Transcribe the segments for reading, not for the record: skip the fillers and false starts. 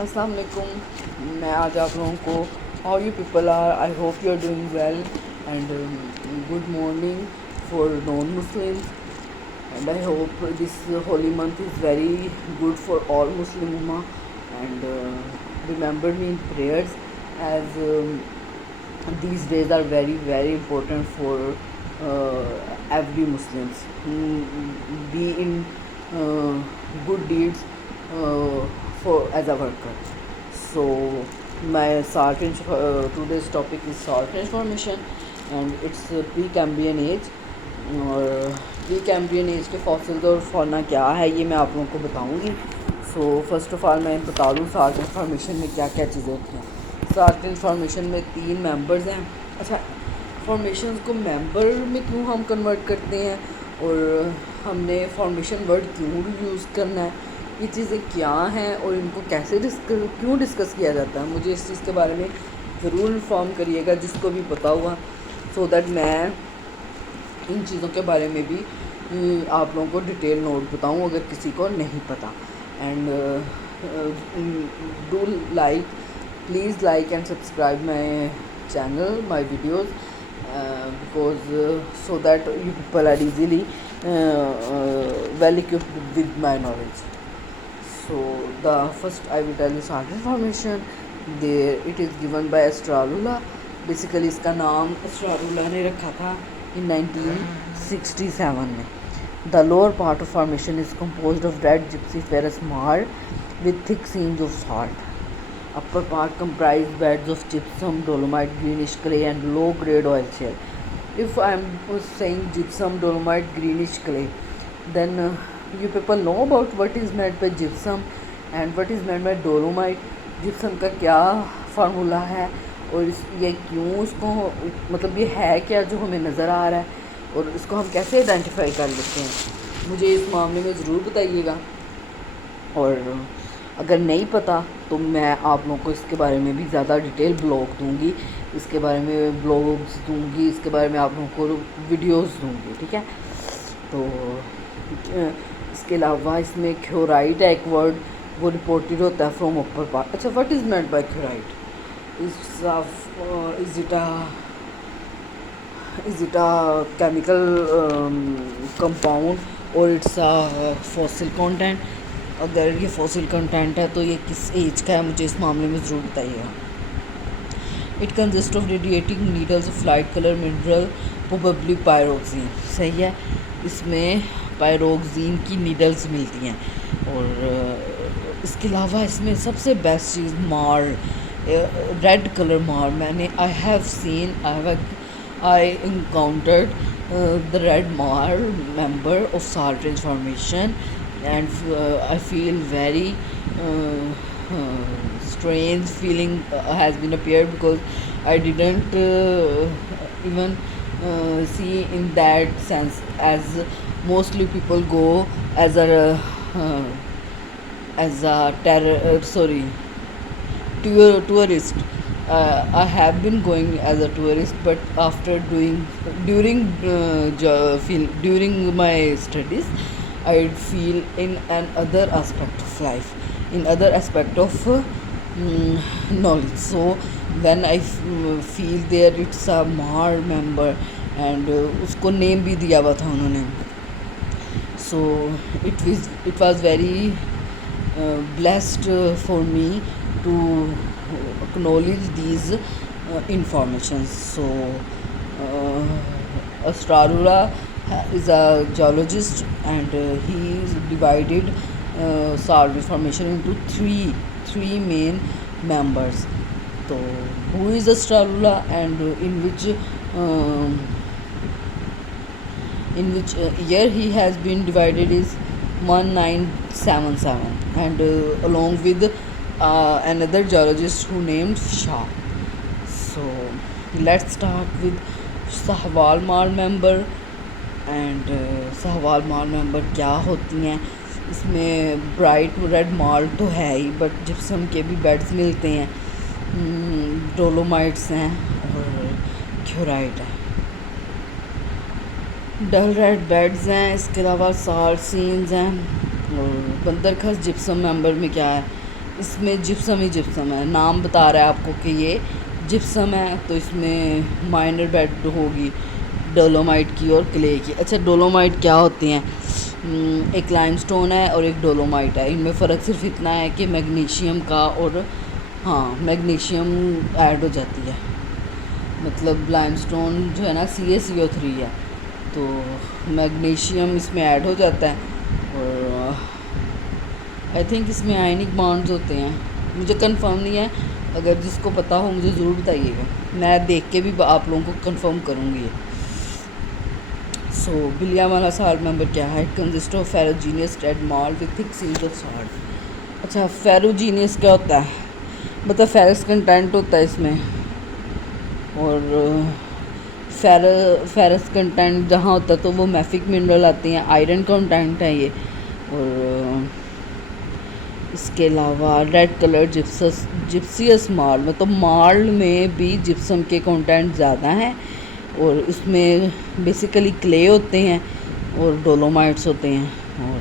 السلام علیکم. میں آج آپ لوگوں کو how you people are, I hope you are doing well and good morning for non Muslims, and I hope this holy month is very good for all Muslim Ummah, and remember me in prayers, as these days are very very important for every Muslims, be in good deeds for as a worker. So my today's topic is salt transformation, and it's pre-Cambrian age. اور پری Cambrian age کے fossils اور fauna کیا ہے یہ میں آپ لوگوں کو بتاؤں گی. سو فرسٹ آف آل میں بتا دوں سالٹ ٹرانسفارمیشن میں کیا کیا چیزیں ہوتی ہیں. سالٹ ٹرانسفارمیشن میں 3 ممبرز ہیں. اچھا, فارمیشنز کو ممبر میں کیوں ہم کنورٹ کرتے ہیں اور ہم نے فارمیشن ورڈ کیوں یوز کرنا ہے, یہ چیزیں کیا ہیں اور ان کو کیسے کیوں ڈسکس کیا جاتا ہے, مجھے اس چیز کے بارے میں ضرور انفارم کریے گا جس کو بھی پتہ ہوا, سو دیٹ میں ان چیزوں کے بارے میں بھی آپ لوگوں کو ڈیٹیل نوٹ بتاؤں اگر کسی کو نہیں پتہ. And do like, please like and subscribe my channel, my videos, because so that you people are easily well equipped with my knowledge. So the first I will tell you salt transformation. There it is given by Astralula. Basically اس کا نام Astralula نے رکھا تھا in 1967 میں. The lower part of formation is composed of red gypsy ferrous marl with thick seams of salt. Upper part comprised beds of gypsum, dolomite, greenish clay and low grade oil shale. If I am saying gypsum, dolomite, greenish clay, then you people know about what is meant by gypsum and what is meant by dolomite. gypsum کا کیا formula ہے اور یہ کیوں اس کو مطلب یہ ہے کیا جو ہمیں نظر آ رہا ہے اور اس کو ہم کیسے آئیڈینٹیفائی کر لیتے ہیں, مجھے اس معاملے میں ضرور بتائیے گا. اور اگر نہیں پتہ تو میں آپ لوگوں کو اس کے بارے میں بھی زیادہ ڈیٹیل بلاگ دوں گی, اس کے بارے میں بلاگز دوں گی, اس کے بارے میں آپ لوگوں کو ویڈیوز دوں گی, ٹھیک ہے. تو اس کے علاوہ اس میں کیورائٹ ہے ایک ورڈ, وہ رپورٹڈ ہوتا ہے فرام اپر پارٹ. اچھا, what is meant by curite? is it a chemical compound or it's a fossil content? اگر یہ فوسل کنٹینٹ ہے تو یہ کس ایج کا ہے, مجھے اس معاملے میں ضرور بتائیے گا. It consist of radiating needles of light colour mineral probably pyroxene. صحیح ہے, اس میں پائروکسین کی نیڈلز ملتی ہیں. اور اس کے علاوہ اس میں سب سے بیسٹ چیز مار, ریڈ کلر مار. میں نے I encountered the red marl member of salt transformation, and I feel very strange feeling has been appeared because I didn't even see in that sense, as mostly people go as a tourist. I have been going as a tourist, but after during my studies, I feel in another aspect of life, in other aspect of knowledge. So when I feel there, it's a Mar member, and usko name bhi diya hua tha unhone. So it was very blessed for me to acknowledge these informations. So Astralula is a geologist, and he is divided salt formation into three main members. So who is Astralula and in which year he has been divided is 1977, and along with another geologist who named Shah. So let's start with Sahwal Marl member. And Sahwal Marl member کیا ہوتی ہیں؟ اس میں bright red moral تو ہے ہی, but gypsum کے بھی beds ملتے ہیں, ڈولومائٹس ہیں اور کیورائٹ ہے. ڈل ریڈ بیڈز ہیں, اس کے علاوہ سالٹ سینز ہیں. اور بندرخس جپسم ممبر میں کیا ہے, اس میں جپسم ہی جپسم ہے، نام بتا رہا ہے آپ کو کہ یہ جپسم ہے، تو اس میں مائنر بیڈ ہوگی ڈولومائٹ کی اور کلے کی۔ اچھا ڈولومائٹ کیا ہوتی ہیں؟ ایک لائم سٹون ہے اور ایک ڈولومائٹ ہے، ان میں فرق صرف اتنا ہے کہ میگنیشیم کا اور میگنیشیم ایڈ ہو جاتی ہے، مطلب لائم سٹون جو ہے نا CaCO3 ہے، تو میگنیشیم اس میں ایڈ ہو جاتا ہے، اور آئی تھنک اس میں آئنک بانڈز ہوتے ہیں، مجھے کنفرم نہیں ہے، اگر جس کو پتہ ہو مجھے ضرور بتائیے گا، میں دیکھ کے بھی آپ لوگوں کو کنفرم کروں گی۔ سو بلیا والا سالٹ ممبر کیا ہے؟ It consist of ferruginous red marl with thick seals of salt. اچھا فیروجینیس کیا ہوتا ہے؟ مطلب فیرس کنٹینٹ ہوتا ہے اس میں، اور فیرس کنٹینٹ جہاں ہوتا ہے تو وہ میفک منرل آتے ہیں، آئرن کنٹینٹ ہے یہ، اور اس کے علاوہ ریڈ کلر جپسیس مارل، مطلب مارل میں بھی جپسم کے کنٹینٹ زیادہ ہیں، اور اس میں بیسیکلی کلے ہوتے ہیں اور ڈولومائٹس ہوتے ہیں، اور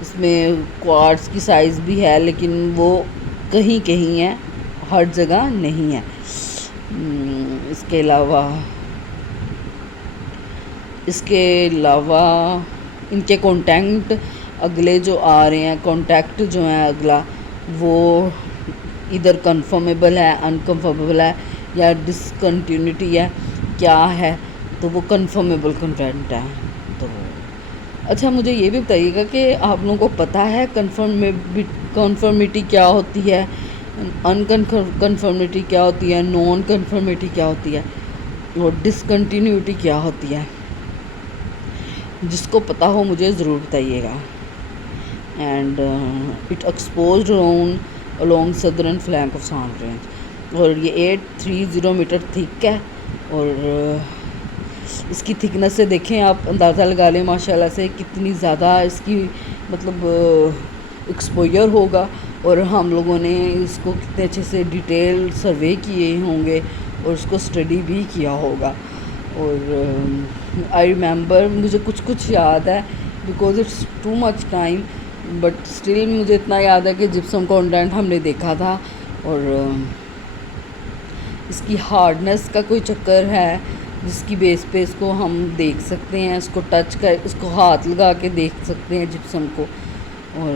اس میں کوارٹز کی سائز بھی ہے لیکن وہ کہیں کہیں ہے، ہر جگہ نہیں ہے۔ اس کے علاوہ ان کے کانٹینٹ اگلے جو آ رہے ہیں، کانٹیکٹ جو ہیں اگلا وہ ادھر کنفرمیبل ہے، انکنفرمیبل ہے، یا ڈسکنٹینیوٹی ہے، کیا ہے؟ تو وہ کنفرمیبل کنٹینٹ ہے۔ تو اچھا مجھے یہ بھی بتائیے گا کہ آپ لوگوں کو پتہ ہے کنفرمیٹی کیا ہوتی ہے، کنفرمیٹی کیا ہوتی ہے، نان کنفرمیٹی کیا ہوتی ہے، اور ڈسکنٹینیوٹی کیا ہوتی ہے؟ جس کو پتہ ہو مجھے ضرور بتائیے گا۔ And it exposed along southern flank of Sand Range، اور یہ 830 میٹر تھک ہے، اور اس کی تھکنس سے دیکھیں آپ اندازہ لگا لیں ماشاءاللہ سے کتنی زیادہ اس کی مطلب ایکسپوجر ہوگا، اور ہم لوگوں نے اس کو کتنے اچھے سے ڈیٹیل سروے کیے ہوں گے اور اس کو اسٹڈی بھی کیا ہوگا۔ اور آئی ریممبر مجھے کچھ یاد ہے because it's too much time, but still مجھے اتنا یاد ہے کہ جپسم کانٹینٹ ہم نے دیکھا تھا، اور اس کی ہارڈنس کا کوئی چکر ہے جس کی بیس پہ اس کو ہم دیکھ سکتے ہیں، اس کو ٹچ کر اس کو ہاتھ لگا کے دیکھ سکتے ہیں جپسم کو، اور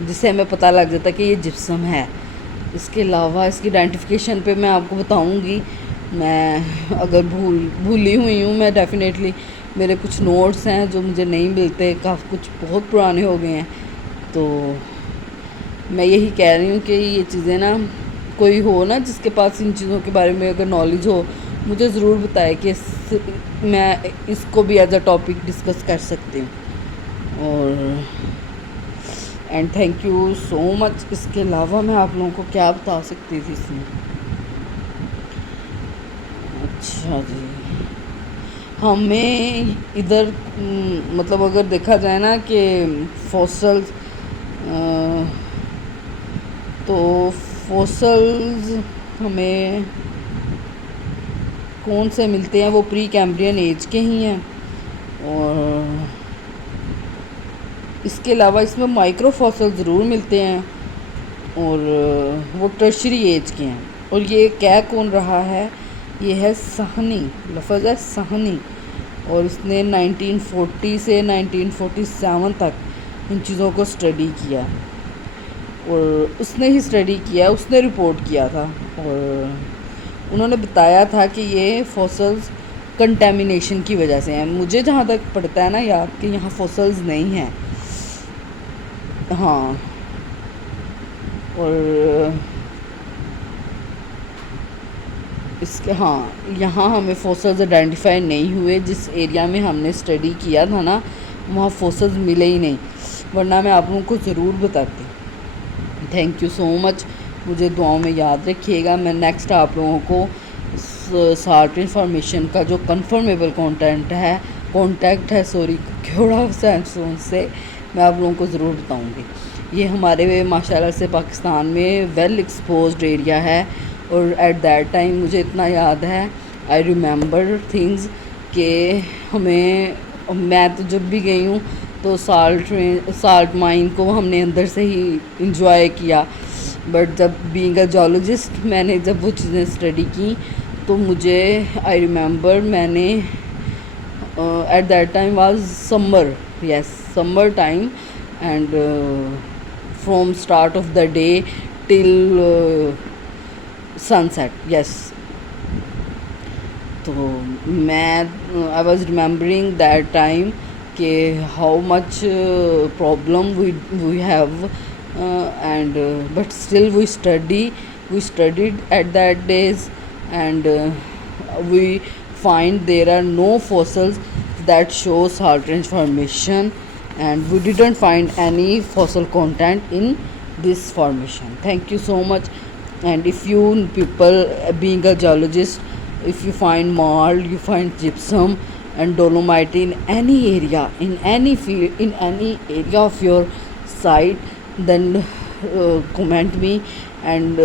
جس سے ہمیں پتہ لگ جاتا ہے کہ یہ جپسم ہے۔ اس کے علاوہ اس کی آئیڈینٹیفیکیشن پہ میں آپ کو بتاؤں گی، میں اگر بھولی ہوئی ہوں میں ڈیفینیٹلی، میرے کچھ نوٹس ہیں جو مجھے نہیں ملتے، کافی کچھ بہت پرانے ہو گئے ہیں، تو میں یہی کہہ رہی ہوں کہ یہ چیزیں نا کوئی ہو نا جس کے پاس ان چیزوں کے بارے میں اگر نالج ہو مجھے ضرور بتائے کہ میں اس کو بھی ایز اے ٹاپک ڈسکس کر سکتی ہوں، اور اینڈ تھینک یو سو مچ۔ اس کے علاوہ میں آپ لوگوں کو کیا بتا سکتی تھی اس میں؟ اچھا جی، ہمیں ادھر مطلب اگر دیکھا جائے نا کہ فوسلز، تو فوسلز ہمیں کون سے ملتے ہیں؟ وہ پری کیمبرین ایج کے ہی ہیں، اور اس کے علاوہ اس میں مائکرو فوسل ضرور ملتے ہیں، اور وہ ٹرشری ایج کے ہیں۔ اور یہ کہہ کون رہا ہے؟ یہ ہے سہنی، لفظ ہے سہنی، اور اس نے 1940 سے 1947 تک ان چیزوں کو اسٹڈی کیا، اور اس نے ہی اسٹڈی کیا، اس نے رپورٹ کیا تھا، اور انہوں نے بتایا تھا کہ یہ فوسلز کنٹیمینیشن کی وجہ سے ہیں۔ مجھے جہاں تک پڑتا ہے نا یاد کہ یہاں فوسلز نہیں ہیں، ہاں، اور اس کے یہاں ہمیں فوسلز آئیڈینٹیفائی نہیں ہوئے، جس ایریا میں ہم نے اسٹڈی کیا تھا نا وہاں فوسلز ملے ہی نہیں، ورنہ میں آپ لوگوں کو ضرور بتاتی۔ تھینک یو سو مچ، مجھے دعاؤں میں یاد رکھیے گا۔ میں نیکسٹ آپ لوگوں کو سالٹ انفارمیشن کا جو کنفرمیبل کانٹیکٹ ہے کیوڑا سینڈ سے میں آپ لوگوں کو ضرور بتاؤں گی۔ یہ ہمارے ماشاءاللہ سے پاکستان میں ویل ایکسپوزڈ ایریا ہے، اور ایٹ دیٹ ٹائم مجھے اتنا یاد ہے، آئی ریممبر تھنگز، کہ میں تو جب بھی گئی ہوں تو سالٹ مائن کو ہم نے اندر سے ہی انجوائے کیا. بٹ جب بینگ اے جیولوجسٹ میں نے جب وہ چیزیں اسٹڈی کی تو مجھے آئی ریممبر میں نے at that time was summer, yes summer time, and from start of the day till sunset, yes. تو میں I was remembering that time کہ how much problem we have, and but still we studied at that days, and we find there are no fossils that show salt transformation, and we didn't find any fossil content in this formation. Thank you so much. And if you people, being a geologist, if you find marl, you find gypsum and dolomite in any area, in any field, in any area of your site, then comment me, and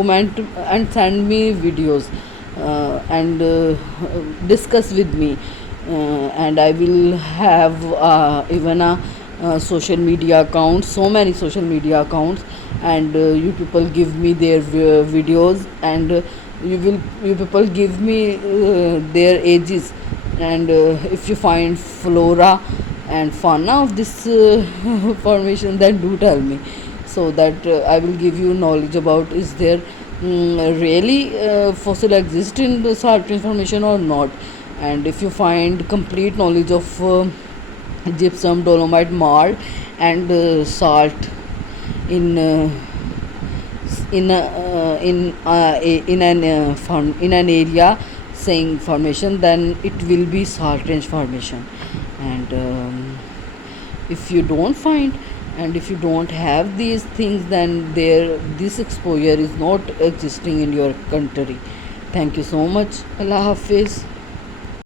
comment and send me videos, and discuss with me, and I will have even a social media account, so many social media accounts, and you people give me their videos, and you people give me their ages, and if you find flora and fauna of this formation, then do tell me, so that I will give you knowledge about is there really fossil exist in the salt transformation or not. And if you find complete knowledge of gypsum, dolomite, marl and salt in an area saying formation, then it will be salt transformation. And if you don't find, and if you don't have these things, then this exposure is not existing in your country. Thank you so much. Allah Hafiz.